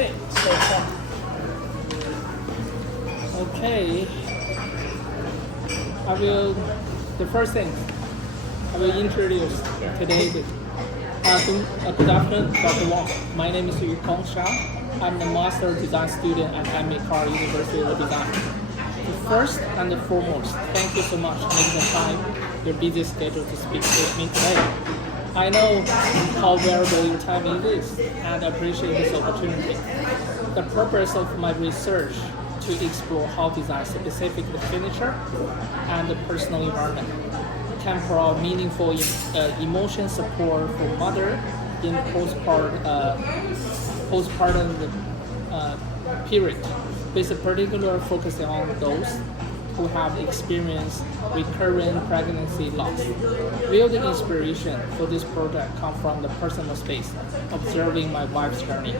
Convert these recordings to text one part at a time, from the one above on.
Okay, so okay, the first thing, I will introduce today. Good afternoon, Dr. Wong. My name is Yukong Shah. I'm the Master Design student at MA University of Design. First and foremost, thank you so much for making the time, your busy schedule to speak with me today. I know how valuable your time is and appreciate this opportunity. The purpose of my research to explore how design specific the furniture and the personal environment can provide meaningful emotion support for mother in postpartum period, with a particular focus on those who have experienced recurrent pregnancy loss. Real inspiration for this project comes from the personal space, observing my wife's journey.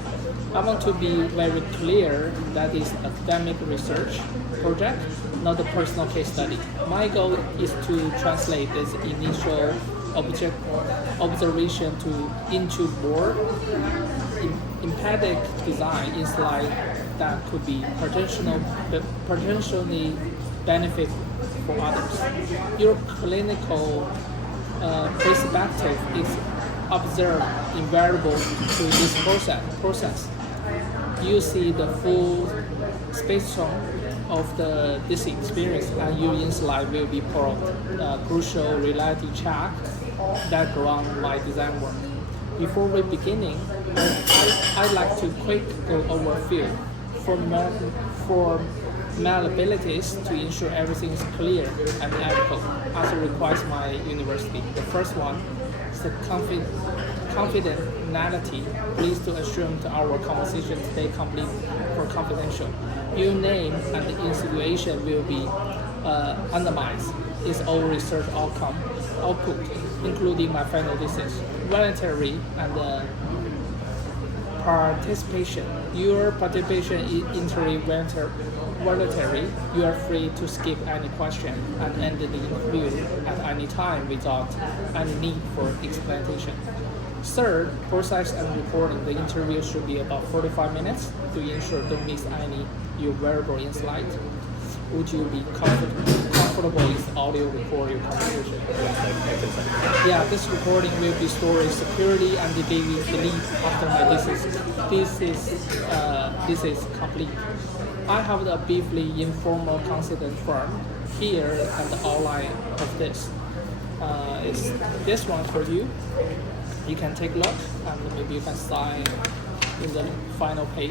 I want to be very clear that this academic research project, not a personal case study. My goal is to translate this initial observation into more empathic design insight that could be potentially benefit for others. Your clinical perspective is observed invariable to this process. You see the full spectrum of this experience, and your insight will be crucial reality check that ground my design work. Before we beginning, I'd like to quick go over a few formalities to ensure everything is clear and adequate as it requires my university. The first one is the confidentiality. Please to assume that our conversation today complete for confidential. Your name and the institution will be anonymized. It's all research output, including my final thesis, voluntary and participation. Your participation is entirely voluntary. You are free to skip any question and end the interview at any time without any need for explanation. Third, process and recording. The interview should be about 45 minutes to ensure don't miss any your valuable insight. Would you be comfortable with audio record your conversation? Yeah, this recording will be stored securely and will be deleted after my this is complete. I have the briefly informal consent form here and the outline of this. Is this one for you? You can take a look and maybe you can sign in the final page.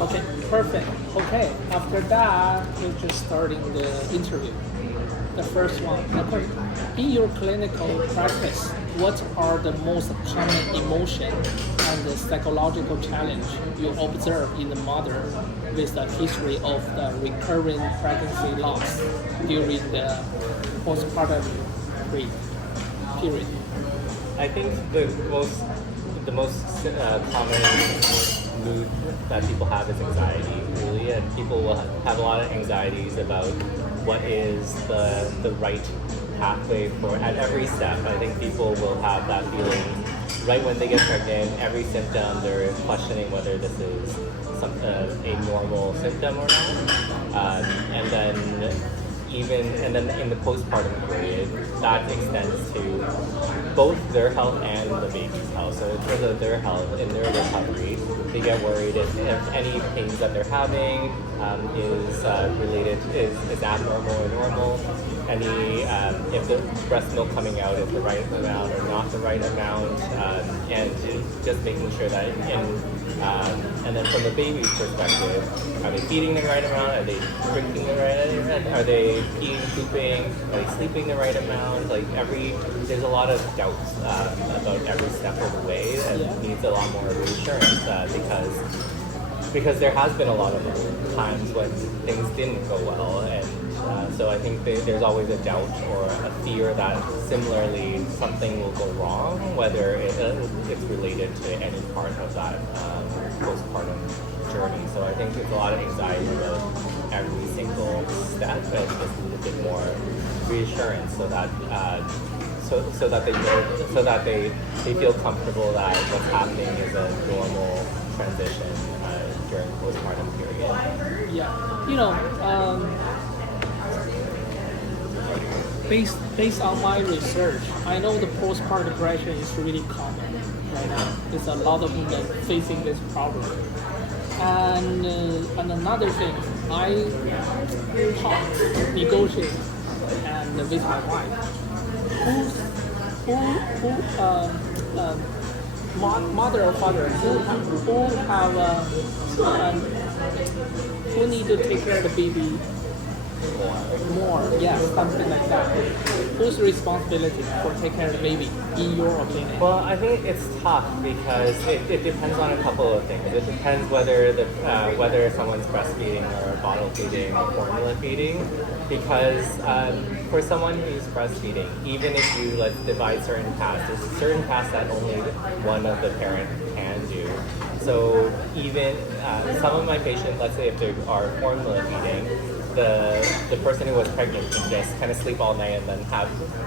Okay, perfect. Okay, after that, we're just starting the interview. The first one. Okay. In your clinical practice, what are the most common emotion and the psychological challenge you observe in the mother with the history of the recurring pregnancy loss during the postpartum period? I think the most common mood that people have is anxiety, really, and people will have a lot of anxieties about what is the right pathway for at every step. I think people will have that feeling right when they get pregnant. Every symptom, they're questioning whether this is a normal symptom or not, and then in the postpartum period, that extends to both their health and the baby's health. So in terms of their health, in their recovery, they get worried if any pains that they're having is abnormal or normal. If the breast milk coming out is the right amount or not the right amount, and just making sure that and then from the baby's perspective, are they feeding the right amount? Are they drinking the right amount? Are they peeing, pooping? Are they sleeping the right amount? There's a lot of doubts about every step of the way, and needs a lot more reassurance because there has been a lot of times when things didn't go well, and So I think there's always a doubt or a fear that similarly something will go wrong, whether it's related to any part of that postpartum journey. So I think there's a lot of anxiety about every single step, and just need a bit more reassurance so that so that they know, so that they feel comfortable that what's happening is a normal transition during postpartum period. Yeah, based on my research, I know the postpartum depression is really common right now. There's a lot of women facing this problem. And another thing, I talk, negotiate, and with my wife, mother or father who need to take care of the baby more, yeah, something like that. Whose responsibility for taking care of the baby, in your opinion? Well, I think it's tough because it depends on a couple of things. It depends whether whether someone's breastfeeding or bottle feeding or formula feeding. Because for someone who's breastfeeding, even if you divide certain tasks, there's certain tasks that only one of the parent can do. So even some of my patients, let's say if they are formula feeding, the person who was pregnant can just kind of sleep all night and then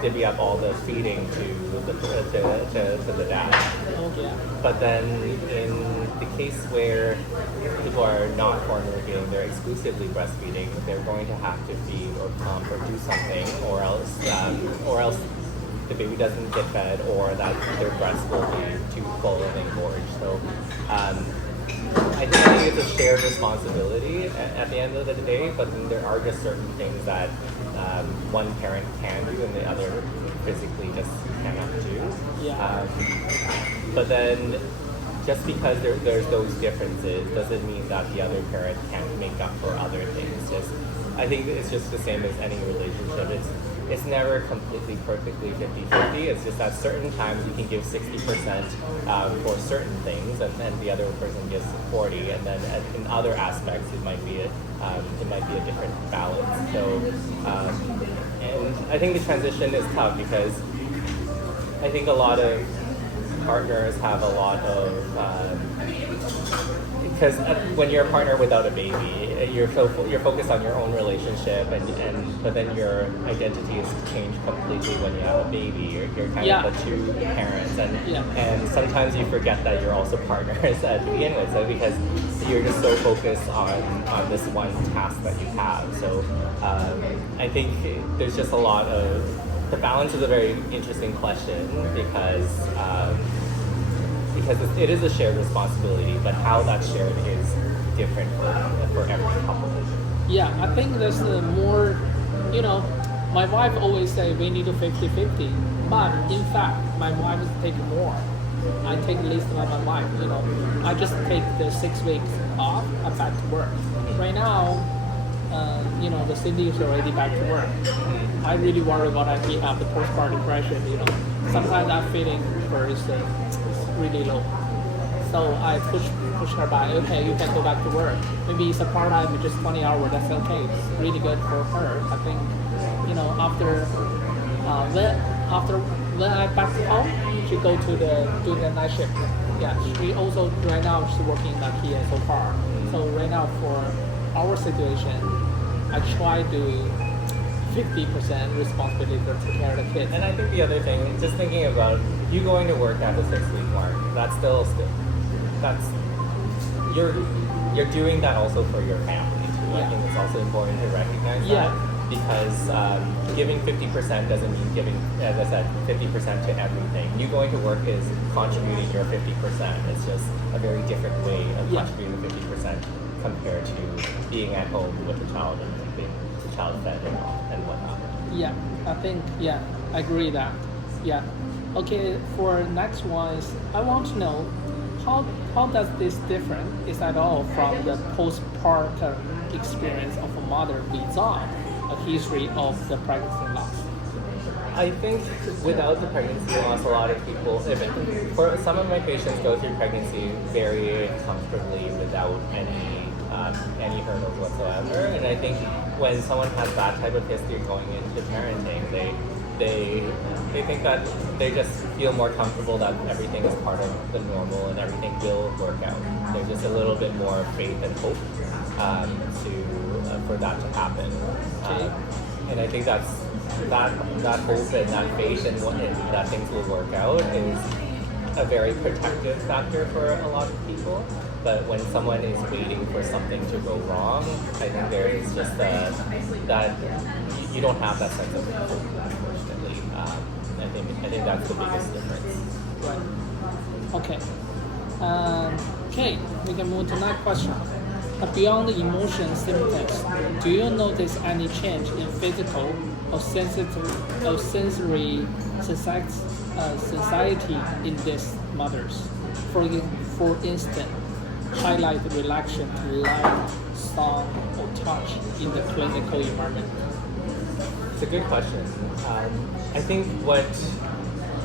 divvy up all the feeding to the dad. Oh, yeah. But then in the case where people are not formula feeding, they're exclusively breastfeeding, they're going to have to feed or pump or do something, or else the baby doesn't get fed, or that their breast will be too full and engorged. So I think it's a shared responsibility at the end of the day, but then there are just certain things that one parent can do and the other physically just cannot do. Yeah. But then just because there's those differences doesn't mean that the other parent can't make up for other things. I think it's just the same as any relationship. It's never completely perfectly 50-50. It's just at certain times you can give 60% for certain things, and then the other person gives 40, and then in other aspects it might be a different balance. So, and I think the transition is tough because I think a lot of partners have a lot of because when you're a partner without a baby, you're focused on your own relationship, but then your identity is changed completely when you have a baby. You're kind of the two parents, and sometimes you forget that you're also partners to begin with. So because you're just so focused on this one task that you have. So I think there's just a lot of the balance is a very interesting question because it is a shared responsibility, but how that's shared is different for every couple. Yeah, I think there's more, my wife always say we need to 50-50, but in fact, my wife is taking more. I take less than my wife, I just take the 6 weeks off, I'm back to work. Right now, the Cindy is already back to work. I really worry about I have the postpartum depression, Sometimes that feeling is really low. So I push her back. Okay, you can go back to work. Maybe it's a part time, just 20 hours. That's okay. It's really good for her. I think, after when I back home, she go to doing the night shift. Yeah, she also right now she's working in IKEA so far. So right now for our situation, I try doing 50% responsibility to take care of the kids. And I think the other thing, just thinking about you going to work at the 6-week mark, that's you're doing that also for your family too. I think it's also important to recognize that because giving 50% doesn't mean giving, as I said, 50% to everything. You going to work is contributing your 50%. It's just a very different way of contributing the 50% compared to being at home with the child and being the child fed and whatnot. Yeah, I think, I agree that. Yeah. Okay, for next one is, I want to know, how does this different, is at all, from the postpartum experience of a mother without a history of the pregnancy loss? I think without the pregnancy loss, a lot of people, for some of my patients go through pregnancy very comfortably without any any hurdles whatsoever. And I think when someone has that type of history going into parenting, they think that they just feel more comfortable that everything is part of the normal and everything will work out. There's just a little bit more faith and hope for that to happen. And I think that hope and that faith and that things will work out is a very protective factor for a lot of people. But when someone is waiting for something to go wrong, I think there is just that you don't have that sense of hope, unfortunately. I think that's the biggest difference. Right. Okay. Okay, we can move to the next question. Beyond the emotion symptoms, do you notice any change in physical or sensory society in these mothers? For instance, highlight the reaction to light, sound, or touch in the clinical environment. It's a good question. I think what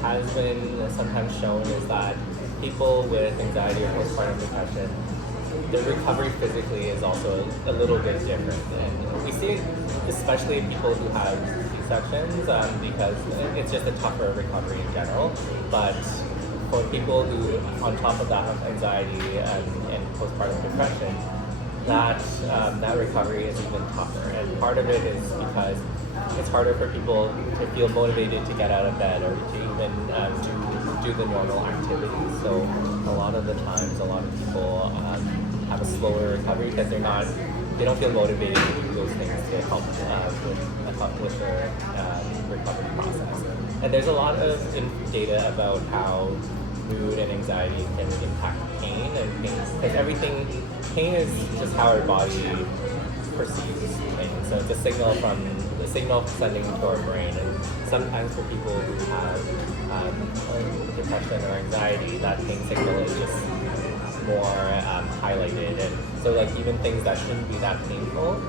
has been sometimes shown is that people with anxiety or postpartum depression, the recovery physically is also a little bit different. And we see it especially in people who have C-sections because it's just a tougher recovery in general. But for people who, on top of that, have anxiety and postpartum depression, that recovery is even tougher. And part of it is because it's harder for people to feel motivated to get out of bed or to even do the normal activities. So a lot of the times, a lot of people have a slower recovery because they don't feel motivated to do those things to help with their recovery process. And there's a lot of data about how mood and anxiety can impact pain and pain, because pain is just how our body perceives pain. So it's a signal sending to our brain, and sometimes for people who have depression or anxiety, that pain signal is just more highlighted, and so like even things that shouldn't be that painful,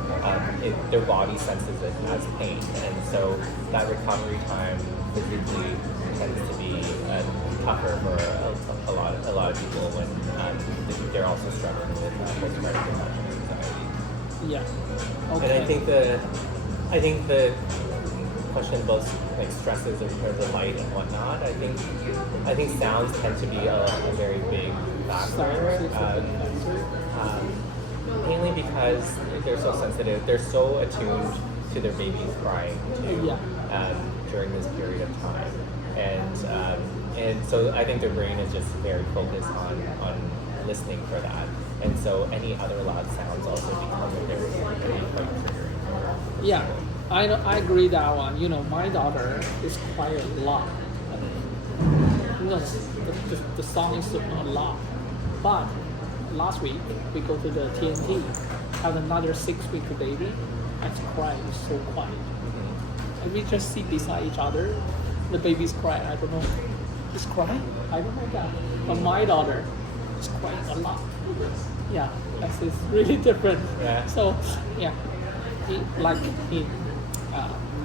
their body senses it as pain, and so that recovery time physically tends to be tougher for a lot of people when they're also struggling with postpartum depression and anxiety. Yeah. Okay. And I think the question about like stresses in terms of light and whatnot, I think sounds tend to be a very big factor. Mainly because they're so sensitive, they're so attuned to their babies crying too, during this period of time, and so I think their brain is just very focused on listening for that, and so any other loud sounds also become very quite triggering. Yeah, I know. I agree that one. My daughter is quite a lot. The song is a lot. But last week we go to the TNT, have another 6-week baby, and crying is so quiet. And we just sit beside each other. The baby's crying. I don't know. He's crying. I don't know that. But my daughter is crying a lot. Yeah, that's it's really different. Yeah. So yeah. He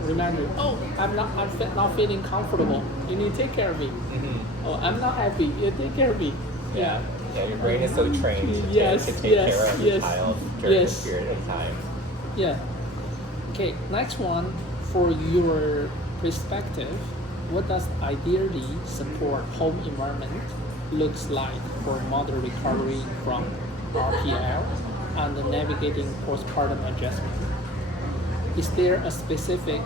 remember, I'm not feeling comfortable. You need to take care of me. Mm-hmm. Oh, I'm not happy. You take care of me. Yeah. Yeah, your brain is so trained to take care of the child during this period of time. Yeah. Okay, next one, for your perspective, what does ideally support home environment looks like for mother recovery from RPL and navigating postpartum adjustment? Is there a specific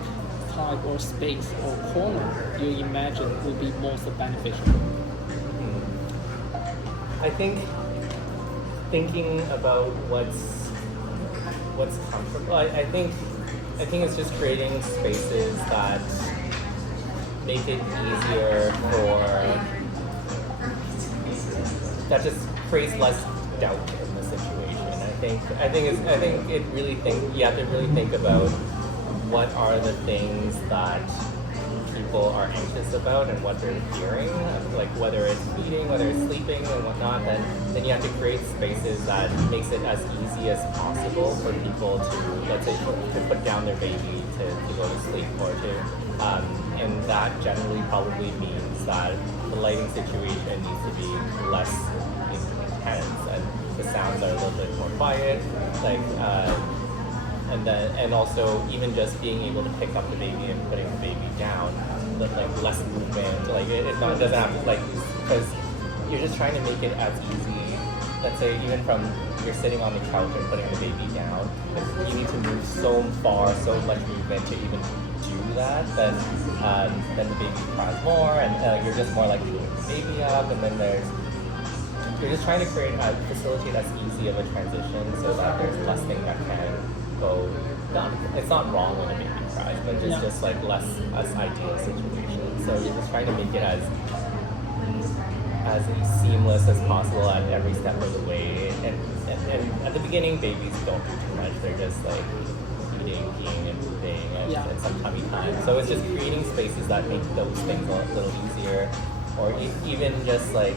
type or space or corner you imagine would be most beneficial? I think thinking about what's comfortable. I think it's just creating spaces that make it easier that just creates less doubt in the situation. I think you have to really think about what are the things that people are anxious about and what they're fearing, like whether it's feeding, whether it's sleeping and whatnot, then you have to create spaces that makes it as easy as possible for people to, let's say, to put down their baby to go to sleep or to, and that generally probably means that the lighting situation needs to be less intimate. intense, and the sounds are a little bit more quiet. Like, and also even just being able to pick up the baby and putting the baby down, but like less movement. Like it doesn't have to, like, because you're just trying to make it as easy. Let's say even from you're sitting on the couch and putting the baby down, if you need to move so far, so much movement to even do that, then the baby cries more, and you're just more likely to wake the baby up, and then you're just trying to facilitate as easy of a transition so that there's less thing that can go down. It's not wrong when a baby cries, but it's just like less ideal situation. So you're just trying to make it as seamless as possible at every step of the way. And at the beginning, babies don't do too much. They're just like eating, peeing, and moving, and some tummy time. So it's just creating spaces that make those things a little easier, or even just like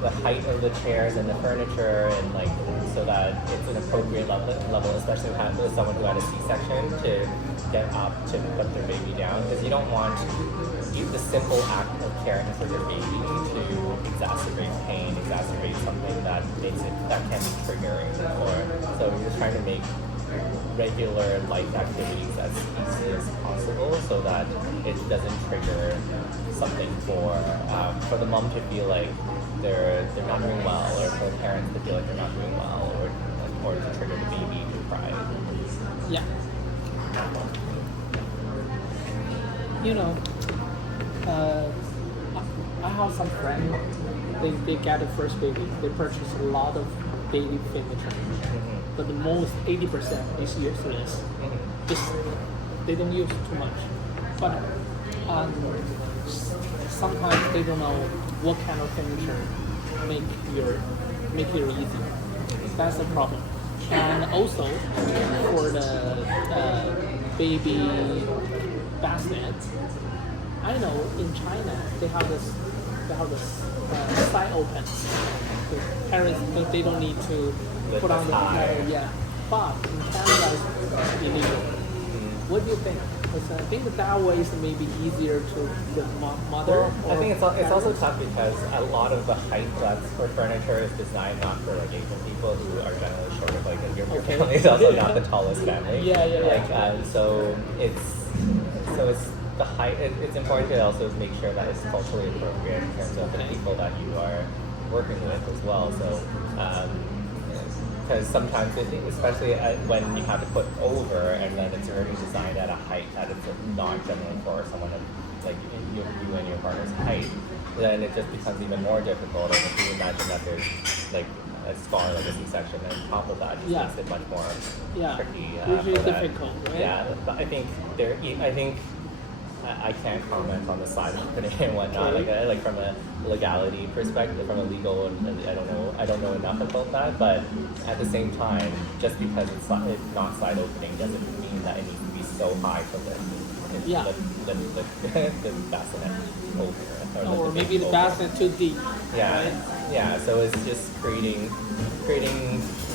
the height of the chairs and the furniture, and like so that it's an appropriate level, especially with someone who had a C-section, to get up to put their baby down, because you don't want the simple act of caring for your baby to exacerbate pain, exacerbate something that can be triggering, or so you're just trying to make regular life activities as easy as possible so that it doesn't trigger something for the mom to feel like they're not doing well, or for the parents to feel like they're not doing well, or to trigger the baby to cry. Yeah. You know, I have some friends. They get the first baby. They purchase a lot of baby furniture, but the most 80% is useless. Just they don't use too much. But sometimes they don't know what kind of furniture make it easy. That's the problem. And also for the baby basket, I know in China they have this side open. The parents they don't need to put on the but in Canada it's illegal. What do you think? Because I think that way is maybe easier to the mother. Well, I think it's also tough because a lot of the height that's for furniture is designed not for like Asian people who are generally short of like your family is also not the tallest family. So it's the height. It's important to also make sure that it's culturally appropriate in terms of the people that you are working with as well. So. Because sometimes, especially when you have to put over, and then it's already designed at a height that it's not generally for someone of like you and your partner's height, then it just becomes even more difficult. And if you imagine that there's like a scar, like a C-section, and on top of that, it makes it much more tricky. Usually difficult, right? Yeah, but I think I can't comment on the size opening and whatnot. Like from a legality perspective, from a legal, I don't know enough about that. But at the same time, just because it's not side opening doesn't mean that it needs to be so high to lift the bassinet over. Or maybe the bassinet too deep. Yeah, right? yeah. So it's just creating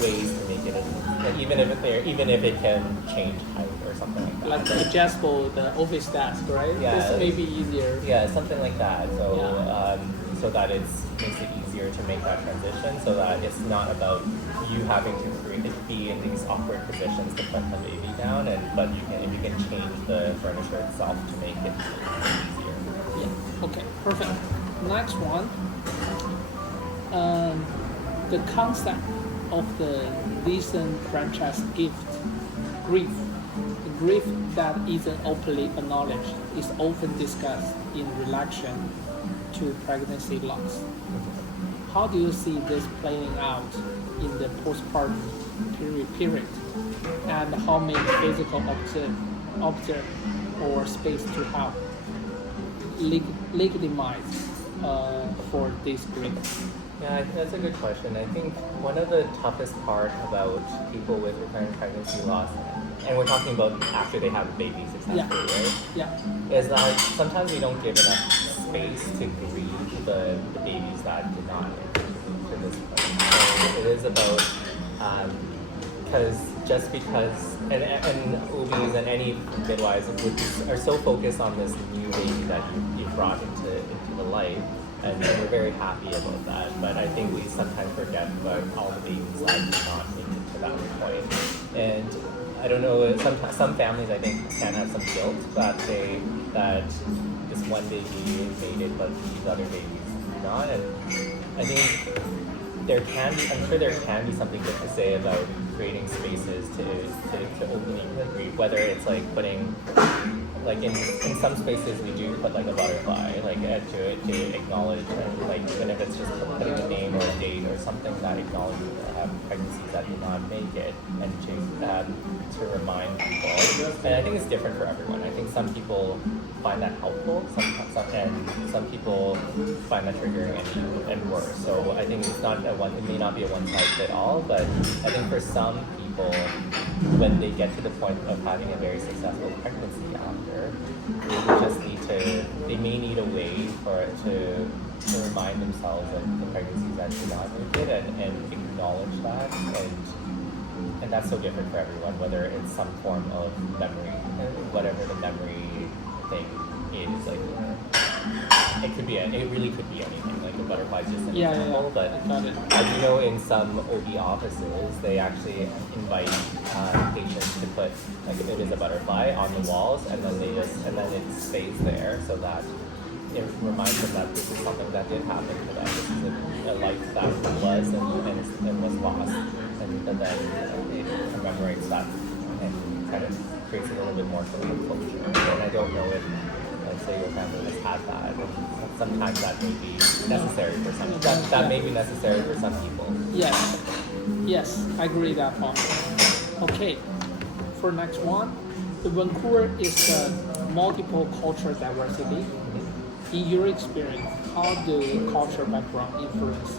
ways to make it, even if it can change height or something like that. Like the adjustable, the office desk, right? Yeah. This may be easier. Yeah, something like that. So so that makes it easier to make that transition, so that it's not about you having to be in these awkward positions to put the baby down, but if you can change the furniture itself to make it easier. Yeah. Okay. Perfect. Next one. The concept of the recent franchise grief. The grief that isn't openly acknowledged is often discussed in relation to pregnancy loss. How do you see this playing out in the postpartum period? And how may physical object or space to help legitimize for this grief? Yeah, that's a good question. I think one of the toughest part about people with recurrent pregnancy loss, and we're talking about after they have a baby successfully, right? Yeah. Is that because we don't give enough space to grieve the babies that did not to this point. So it is about because OBs and any midwives are so focused on this new baby that you brought into the life, and we're very happy about that. But I think we sometimes forget about all the babies that do not make it to that point. And I don't know. Sometimes some families I think can have some guilt that this one baby made it, but these other babies do not. And I think I'm sure there can be something good to say about creating spaces to openly agree, whether it's like putting, like in some spaces we do put like a butterfly, like to acknowledge, and like even if it's just putting a name or a date or something that acknowledges pregnancies that do not make it, and to remind people. And I think it's different for everyone. I think some people find that helpful, and some people find that triggering and worse. So I think it may not be a one size fit all, but I think for some people, when they get to the point of having a very successful pregnancy after, they may need a way to remind themselves of the pregnancies that do not make it, and acknowledge that, and that's so different for everyone, whether it's some form of memory, whatever the memory thing is, like it really could be anything, like a butterfly is just an example, but as you know, in some OB offices, they actually invite patients to put, like if it is a butterfly, on the walls, and then it stays there, so that it reminds them that this is something that did happen to them. This is a life that was and was lost, and then it commemorates that and kind of creates a little bit more closure. And I don't know if, let's say, your family has had that, and sometimes that may be necessary for some. That may be necessary for some people. Yes, I agree that point. Okay, for next one, the Vancouver is a multiple cultural diversity. In your experience, how do cultural background influence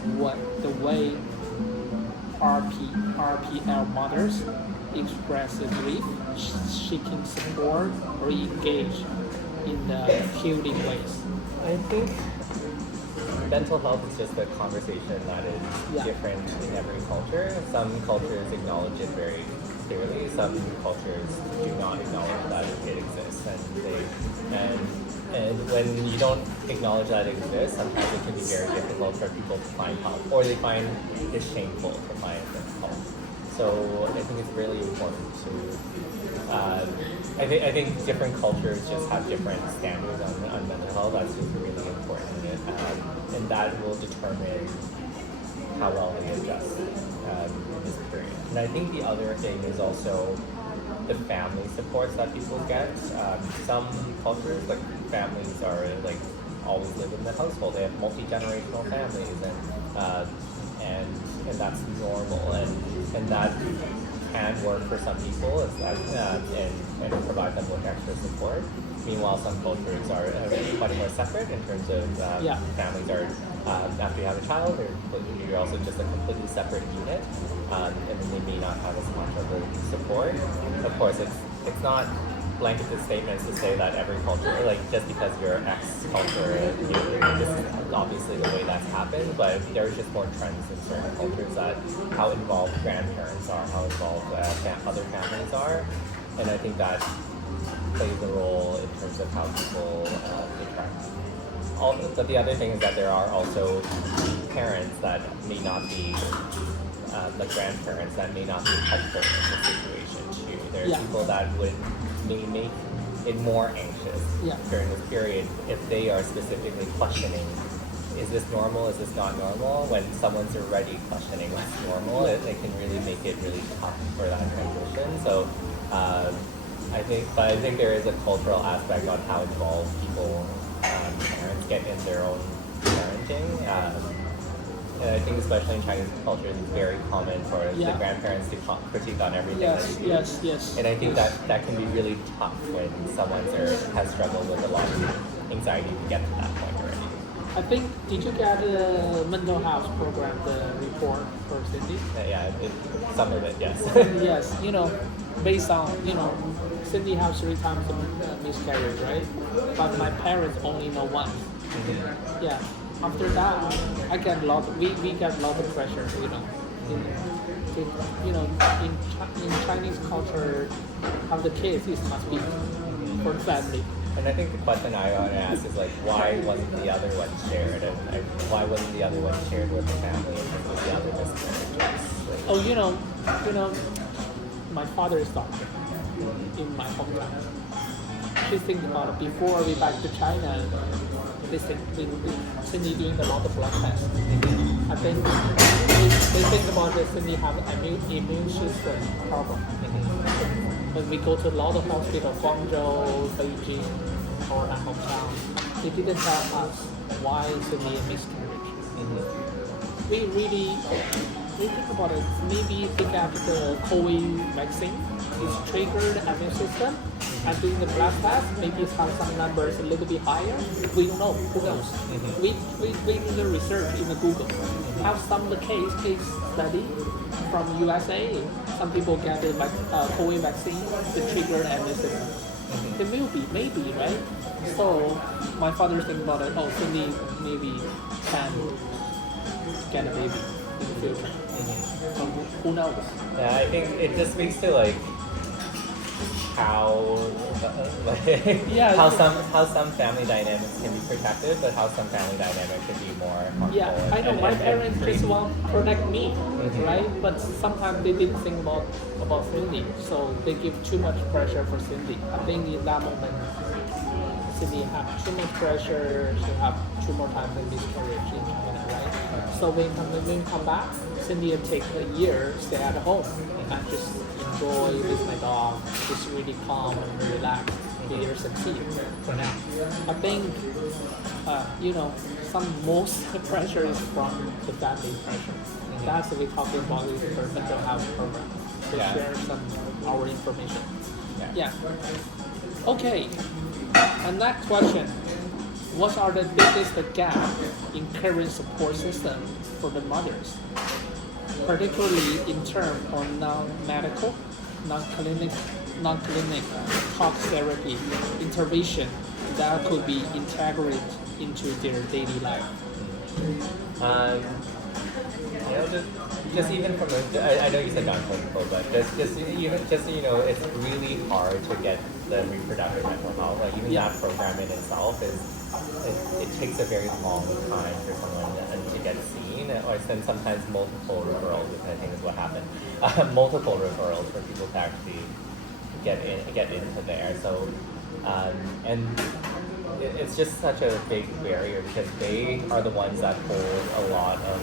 the way RPL mothers express grief, seeking support, or engage in the healing ways? I think mental health is just a conversation that is different in every culture. Some cultures acknowledge it very clearly. Some cultures do not acknowledge that it exists, and when you don't acknowledge that it exists, sometimes it can be very difficult for people to find help, or they find it shameful to find help. So I think it's really important to. I think different cultures just have different standards on mental health. That's just really important, and that will determine how well they adjust in this period. And I think the other thing is also the family supports that people get. Some cultures, like families are like always live in the household. They have multi-generational families, and that's normal, and that can work for some people, and provide them with extra support. Meanwhile, some cultures are much more separate in terms of families are, after you have a child, you're also just a completely separate unit, and they may not have as much of the support. Of course, it's not blanketed statements to say that every culture, like just because you're X culture, this is obviously the way that's happened, but there's just more trends in certain cultures that how involved grandparents are, how involved other families are, and I think that plays a role in terms of how people interact. But the other thing is that there are also parents that may not be, like grandparents that may not be helpful in this situation too. There are people that may make it more anxious during this period if they are specifically questioning, is this normal, is this not normal? When someone's already questioning what's normal, it can really make it really tough for that transition. So I think there is a cultural aspect on how involved parents get in their own parenting. And I think especially in Chinese culture, it's very common for the grandparents to critique on everything that you do. Yes. And I think that can be really tough when someone has struggled with a lot of anxiety to get to that point already. I think, did you get the mental health program, the report for Cindy? Some of it, yes. Yes, based on, Cindy has 3 times miscarriage, right? But my parents only know once. Mm-hmm. Yeah. After that, we get a lot of pressure, in Chinese culture, have the kids, it must be for the family. And I think the question I want to ask is like, why wasn't the other one shared, and like, why wasn't the other one shared with the family and with the other miscarriages? Like, Oh, my father is doctor in my hometown. Please think about it. Before we back to China, Cindy doing a lot of blood tests. I think they think about it. Cindy have immune system problem. When we go to a lot of hospitals, Guangzhou, Beijing, or our hometown, they didn't tell us why Cindy miscarriage. We think about it. Maybe think after the COVID vaccine is triggered immune system, and doing the blood test, maybe have some numbers a little bit higher. We don't know. Who knows? We do the research in the Google. Have some of the case study from USA. Some people get the COVID vaccine, the triggered immune system. It will be maybe, right? So my father thinking about it. Oh, Cindy maybe can get a baby in the future. So who knows? yeah, I think it just speaks to like how Yeah. how some family dynamics can be protected, but how some family dynamics can be more harmful. Yeah, I know. My parents crazy. just want to protect me, right? But sometimes they didn't think about Cindy, so they give too much pressure for Cindy. I think in that moment, Cindy have too much pressure. She have two more times in miscarriage in China, right? So when we come back, Cindy will take a year, stay at home, and just enjoy with my dog, just really calm and relax. Here succeed for now. I think most pressure is from the family pressure. That's what we're talking about with the mental health program. To share some our information. Yeah. Okay. And next question. What are the biggest gap in current support system for the mothers? Particularly in terms of non-medical, non-clinic talk therapy intervention that could be integrated into their daily life. Just even from I know you said non-clinical, but just it's really hard to get the reproductive mental health. Like even that program in itself it takes a very long time for someone to get seen, or sometimes multiple referrals, which I think is what happened. Multiple referrals for people to actually get into there. So and it's just such a big barrier because they are the ones that hold a lot of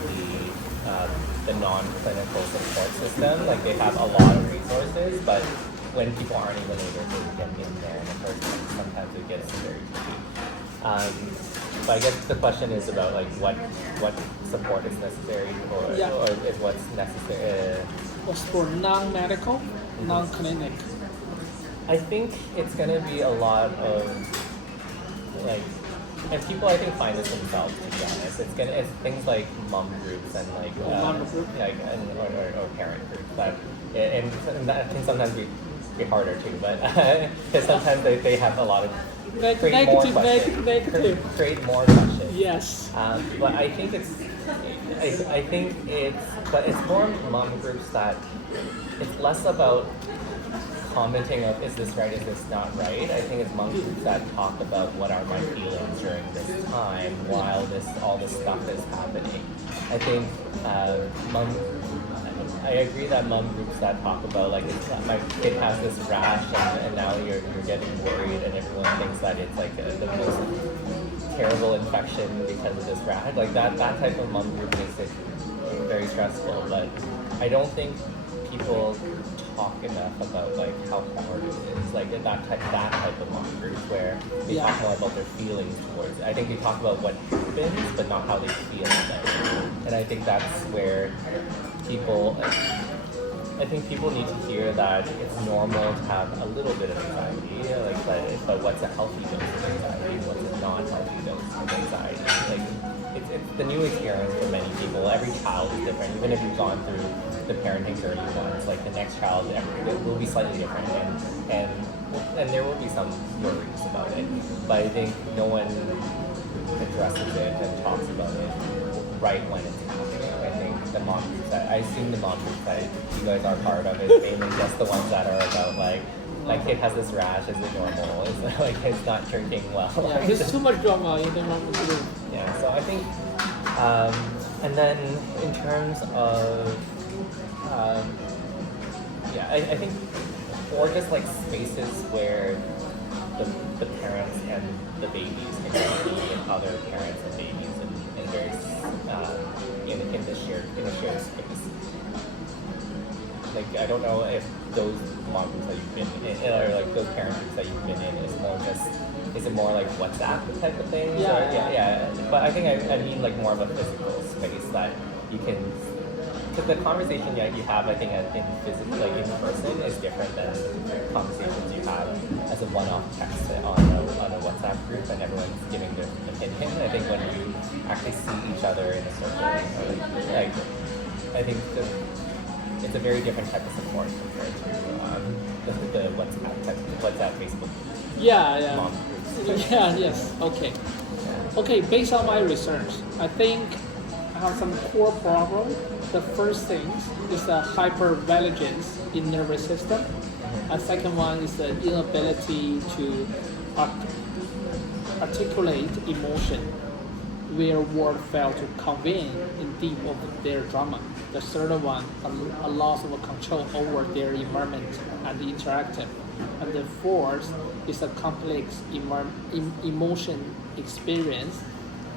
the non-clinical support system. Like they have a lot of resources, but when people aren't even able to get in there in the first place, sometimes it gets very tricky. But I guess the question is about like what support is necessary or is what's necessary. What's for non-medical, non-clinic? I think it's gonna be a lot of like, and people I think find this themselves, to be honest. It's things like mom groups and like or parent groups that and that can sometimes be harder too, but because sometimes they have a lot of create more questions. Yes. But I think it's more mom groups that it's less about commenting of is this right, is this not right. I think it's mom groups that talk about what are my feelings during this time while all this stuff is happening. I think I agree that mom groups that talk about like my kid has this rash and now you're getting worried and everyone thinks that it's like the most terrible infection because of this rash. Like that type of mom group makes it very stressful. But I don't think people talk enough about like how hard it is. Like that type of mom group where they talk more about their feelings towards it. I think they talk about what happens but not how they feel about it. And I think that's where people need to hear that it's normal to have a little bit of anxiety, but what's a healthy dose of anxiety, what's a non-healthy dose of anxiety. Like it's the new experience for many people. Every child is different. Even if you've gone through the parenting journey once, like the next child, it will be slightly different, and there will be some worries about it. But I think no one addresses it and talks about it right when it's happening. I think the mom groups I've seen the mom groups that you guys are part of is mainly just the ones that are about like my kid has this rash, is it normal? Is it like it's not drinking well? Yeah, there's too much drama in the normal to do. Yeah, so I think, and then in terms of, I think, or just like spaces where the parents and the babies can be with other parents and babies in various, in a shared space. Like, I don't know if those mom groups that you've been in, or like those parent groups that you've been in, is it more like WhatsApp type of thing? Yeah. But I think I mean like more of a physical space that you can, because the conversation you have, I think, in physical, like in person, is different than conversations you have as a one-off text on a WhatsApp group and everyone's giving their opinion. I think when you actually see each other in a circle, like I think it's a very different type of support compared to the WhatsApp, Facebook. Yeah. Mom groups. Yeah, yes, okay. Okay, based on my research, I think I have some core problem. The first thing is the hypervigilance in nervous system. And second one is the inability to articulate emotion, where word fail to convey in deep of their drama. The third one, a loss of control over their environment and interactive. And the fourth is a complex emotion experience,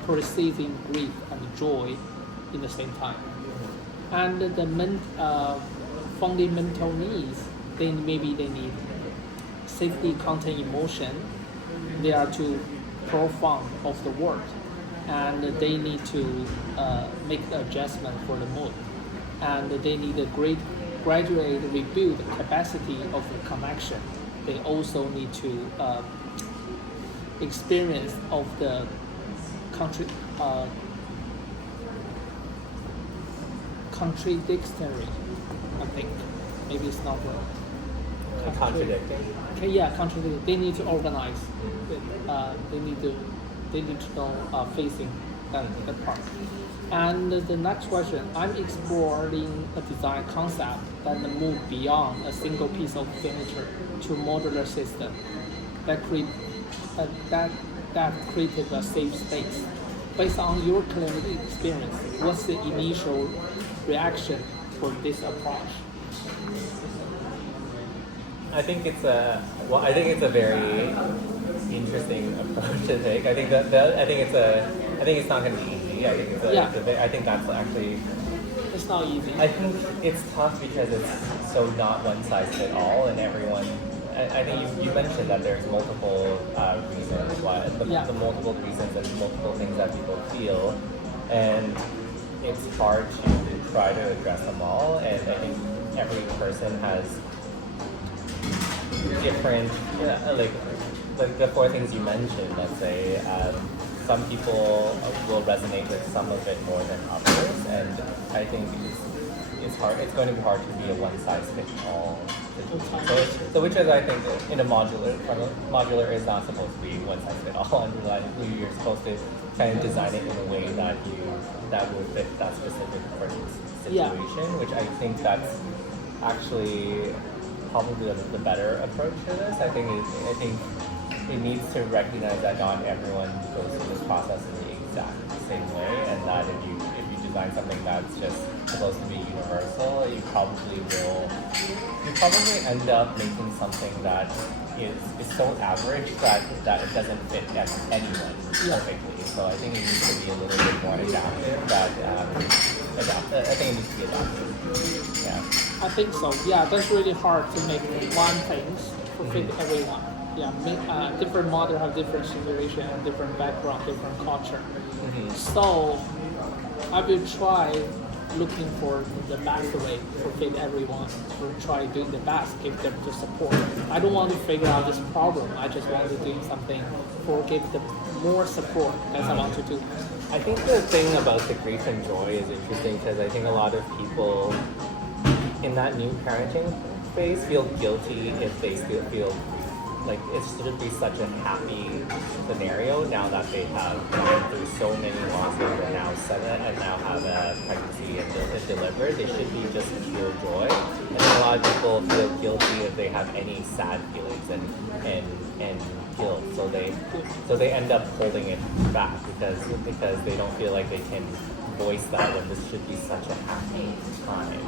preceding grief and joy in the same time. And the fundamental needs, maybe they need safety, content, emotion. They are too profound of the word, and they need to make the adjustment for the mood, and they need a gradually rebuild the capacity of the connection. They also need to experience of the contradictory. I think maybe it's not well. Contradicting. Okay, yeah, contradictory. They need to organize. They need to know facing that part. And the next question, I'm exploring a design concept that move beyond a single piece of furniture to modular system that created a safe space. Based on your clinical experience, what's the initial reaction for this approach? I think it's a very interesting approach to take. I think it's not going to be easy. I think that's actually. It's not easy. I think it's tough because it's so not one size fit all, and everyone. I think you mentioned that there's multiple reasons why the multiple reasons and multiple things that people feel, and it's hard to try to address them all. And I think every person has different, like the four things you mentioned. Let's say some people will resonate with some of it more than others, and I think it's hard. It's going to be hard to be a one size fits all. So which is, I think, in a modular is not supposed to be one size fits all, and you're supposed to kind of design it in a way that will fit that specific person's situation. Which I think that's actually probably the better approach to this. I think it needs to recognize that not everyone goes through this process in the exact same way, and that if you design something that's just supposed to be universal, you probably end up making something that is so average that it doesn't fit anyone perfectly. So I think it needs to be a little bit more adaptive. I think it needs to be adaptive. Yeah. I think so. Yeah, that's really hard to make one thing to fit everyone. Yeah, different model have different situation, different background, different culture. Mm-hmm. So I will try looking for the best way to fit everyone. To try doing the best, give them the support. I don't want to figure out this problem. I just want to do something for give them more support. That's what I want to do. I think the thing about the grief and joy is interesting because I think a lot of people in that new parenting phase feel guilty if they still feel like it should be such a happy scenario now that they have gone through so many losses and now and now have a pregnancy and deliver, they should be just pure joy. And then a lot of people feel guilty if they have any sad feelings and guilt, so they end up holding it back because they don't feel like they can voice that when this should be such a happy time.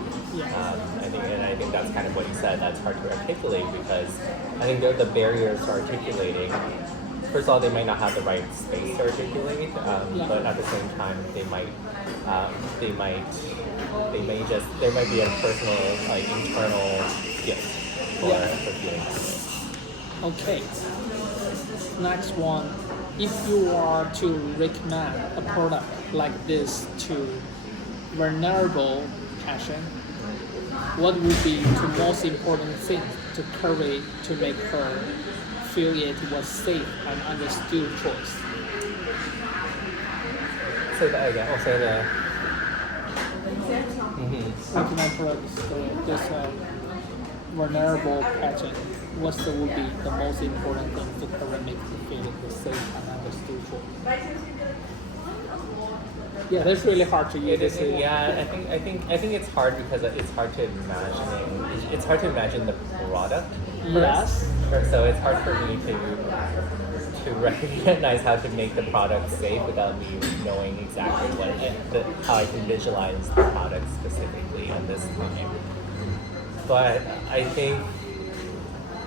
I think that's kind of what you said. That's hard to articulate because I think the barriers to articulating. First of all, they might not have the right space to articulate, but at the same time, there might be a personal, like internal gift for feeling that way. Okay. Next one, if you are to recommend a product like this to vulnerable passion, what would be the most important thing to convey to make her feel it was safe and understood choice? Say that again. I'll say that. Recommend products this vulnerable passion. What would be the most important thing to convey make her feel it was safe and understood choice? Yeah, that's really hard to use. I think it's hard because it's hard to imagine. It's hard to imagine the product first. Yes. So it's hard for me to recognize how to make the product safe without me knowing exactly how I can visualize the product specifically at this time. But I think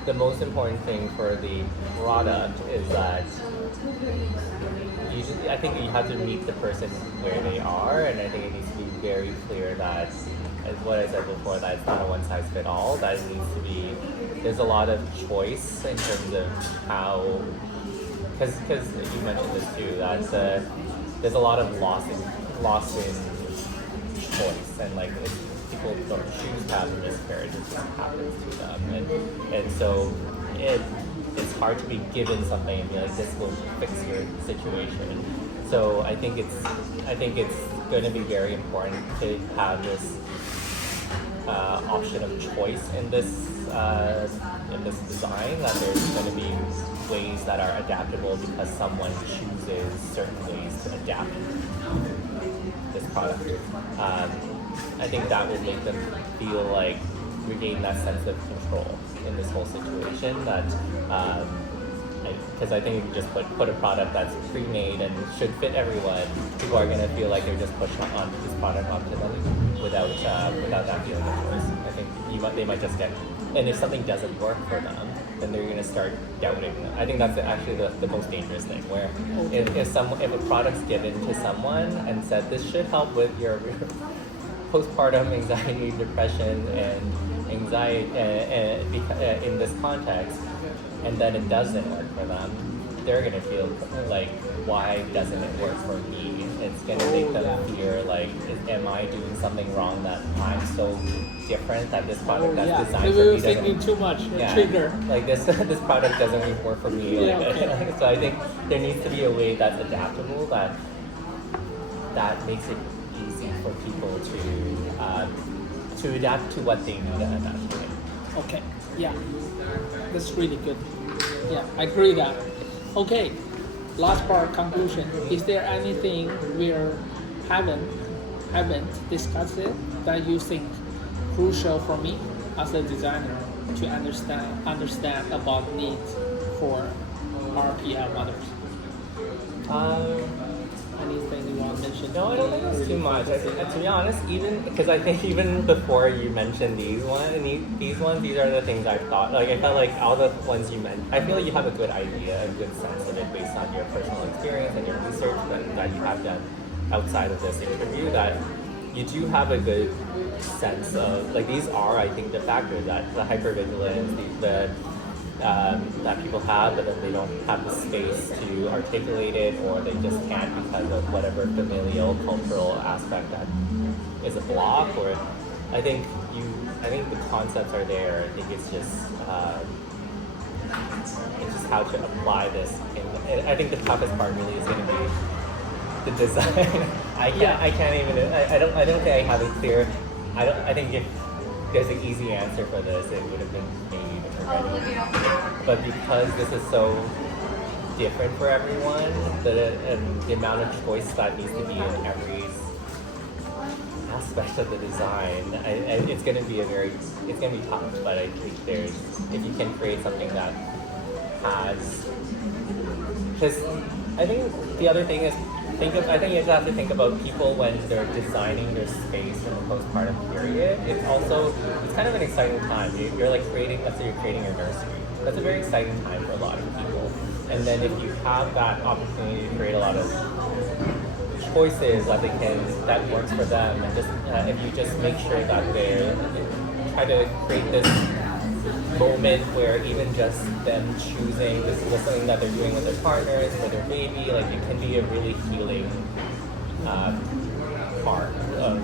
the most important thing for the product is that I think you have to meet the person where they are, and I think it needs to be very clear that, as what I said before, that it's not a one-size-fits-all, that it needs to be, there's a lot of choice in terms of how, because you mentioned this too, that there's a lot of loss in choice, and like people don't choose to have a miscarriage, it just happens to them, and so it's hard to be given something and be like, this will fix your situation. So I think it's going to be very important to have this option of choice in this design, that there's going to be ways that are adaptable because someone chooses certain ways to adapt this product. I think that will make them feel like regain that sense of control in this whole situation. That because I think if you just put a product that's pre-made and should fit everyone, people are going to feel like they're just pushing on this product onto them without that feeling of choice. I think they might just get, and if something doesn't work for them, then they're going to start doubting them. I think that's actually the most dangerous thing, where if a product's given to someone and said, this should help with your postpartum anxiety, depression, and anxiety in this context, and then it doesn't work for them, they're going to feel like, why doesn't it work for me? It's going to make them fear like, am I doing something wrong that I'm so different that this product that's designed for me doesn't... too much, trigger. Like this product doesn't even work for me. So I think there needs to be a way that's adaptable, that makes it easy for people to adapt to what they need at that point. Okay, yeah, that's really good. Yeah, I agree that. Okay, last part, conclusion. Is there anything we haven't discussed it that you think crucial for me as a designer to understand about needs for RPL mothers? Anything you want to mention? No, I don't think it's too much. To be honest, even because I think even before you mentioned these are the things I've thought. Like I felt like all the ones you mentioned, I feel like you have a good idea, a good sense of it based on your personal experience and your research that you have done outside of this interview. That you do have a good sense of, like, these are, I think, the factors that the hypervigilance, that people have, but then they don't have the space to articulate it, or they just can't because of whatever familial, cultural aspect that is a block. Or I think the concepts are there. I think it's just how to apply this. And I think the toughest part really is going to be the design. I don't think I have it clear. I think if there's an easy answer for this, it would have been maybe. But because this is so different for everyone. The amount of choice that needs to be in every aspect of the design, it's going to be it's going to be tough. But I think if you can create something that has, because I think the other thing is, I think you have to think about people when they're designing their space in the postpartum period. It's kind of an exciting time. You're like creating, let's say you're creating your nursery. That's a very exciting time for a lot of people. And then if you have that opportunity to create a lot of choices that works for them, and just if you just make sure that they try to create this moment where even just them choosing this is something that they're doing with their partners, for their baby, like it can be a really healing part of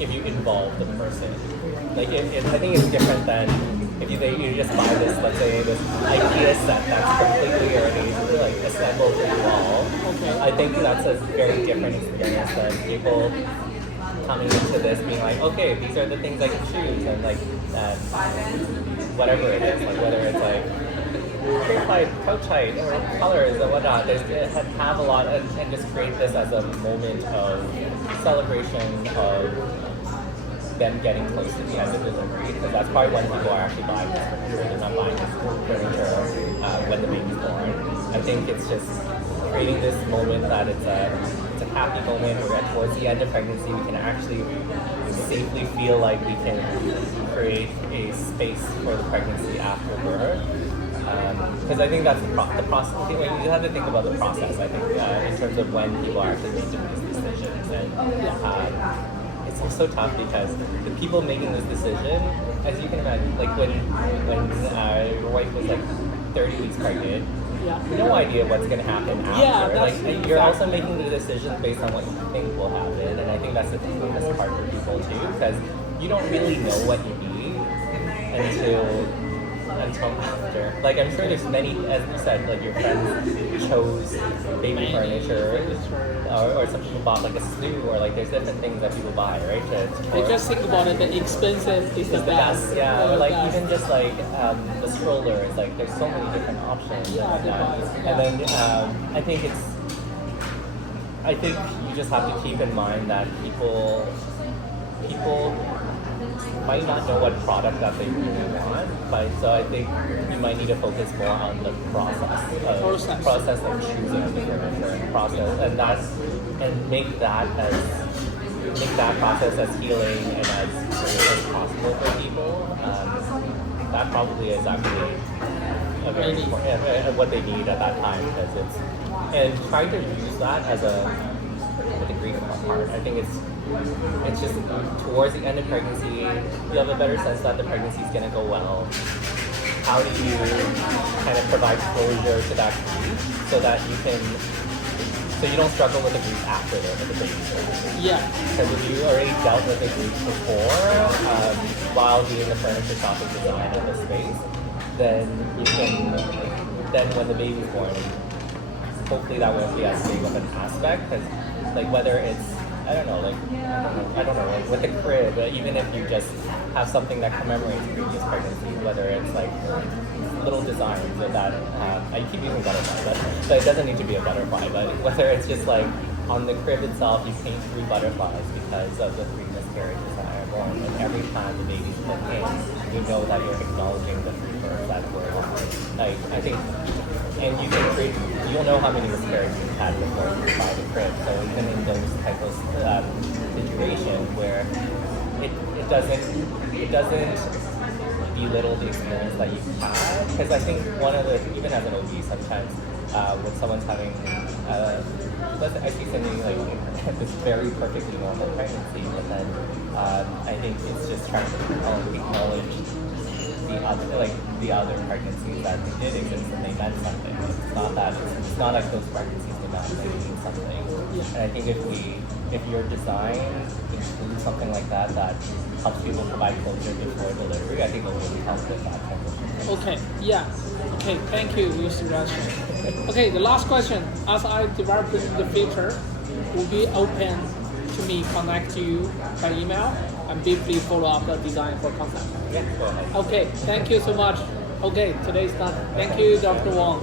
if you involve the person. Like I think it's different than if you just buy this, let's say this IKEA set that's completely already like assembled to the wall. Okay. I think that's a very different experience than people coming into this being like, okay, these are the things I can choose, and like whatever it is, like whether it's like crib height, couch height, or colors and whatnot, have a lot and just create this as a moment of celebration of them getting close to the end of delivery, because that's probably when people are actually buying this furniture. They're not buying this furniture when the baby's born. I think it's just creating this moment that it's a happy moment where towards the end of pregnancy we can actually safely feel like we can create a space for the pregnancy after birth. Because I think that's the process. You have to think about the process, I think, in terms of when people are actually making these decisions. And it's also tough because the people making this decision, as you can imagine, like when your wife was like 30 weeks pregnant, no idea what's going to happen after. Like you're also making the decisions based on what you think will happen, and I think that's the toughest part for people too, because you don't really know what you need until after. Like I'm sure there's many, as you said, like your friends chose baby furniture, or some people bought like a slew, or like there's different things that people buy, right? They just think about it, the expensive is the best. Yeah, or like even just like the strollers, like there's so many different options. And then I think you just have to keep in mind that people might not know what product that they really want, but so I think you might need to focus more on the process of choosing the furniture process, and make that process as healing and as great as possible for people. That probably is actually a very important, what they need at that time, because and try to use that as a degree of part. I think it's just towards the end of pregnancy, you have a better sense that the pregnancy is going to go well. How do you kind of provide closure to that grief so that so you don't struggle with the grief after the baby's born? Yeah. Because if you already dealt with the grief before, while doing the furniture shopping design of the space, then when the baby's born, hopefully that won't be as big of an aspect, because like whether it's I don't know, like with the crib, even if you just have something that commemorates previous pregnancies, whether it's like little designs so that, I keep using butterfly, but it doesn't need to be a butterfly, but whether it's just like on the crib itself, you paint 3 butterflies because of the 3 miscarriages that are born, and every time the baby's put in, you know that you're acknowledging the 3 births that were like, I think, and you'll know how many miscarriages you've had before you buy the crib. So even in those type of situations where it doesn't belittle the experience that you've had, because I think even as an OB sometimes when someone's having I see something like this very perfectly normal pregnancy, but then I think it's just trying to acknowledge the other pregnancies that did exist and they meant something. It's not like those pregnancies did not mean something. And I think if your design includes something like that helps people provide closure before delivery, I think it will really help with that transition. Okay, yeah. Okay, thank you, Mr. Russian. Okay, the last question. As I develop the future, will be open to me connect you by email and briefly follow up the design for concept. Yeah, go ahead. Okay, thank you so much. Okay, today's done. Thank you, Dr. Wong.